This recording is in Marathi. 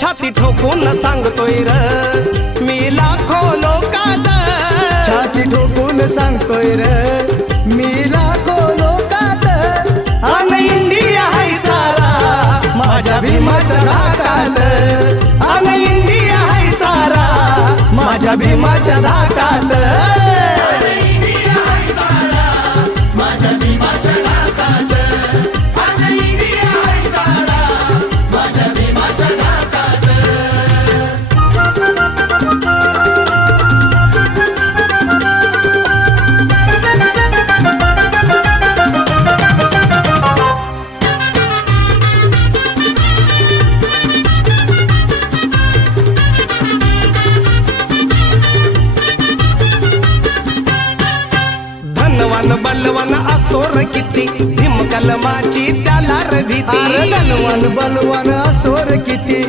छाती ठोकून सांगतोय र मी लाखो लोकात, छाती ठोकून सांगतोय र मी लाखो लोकात, अन इंडिया हाय सारा माझ्या भीमाच्या धाकात, अन इंडिया हाय सारा माझ्या भीमाच्या धाकात। धनवान बलवान असोर किती भीम कलमाची त्याला रे भीती, धनवान बलवान असोर किती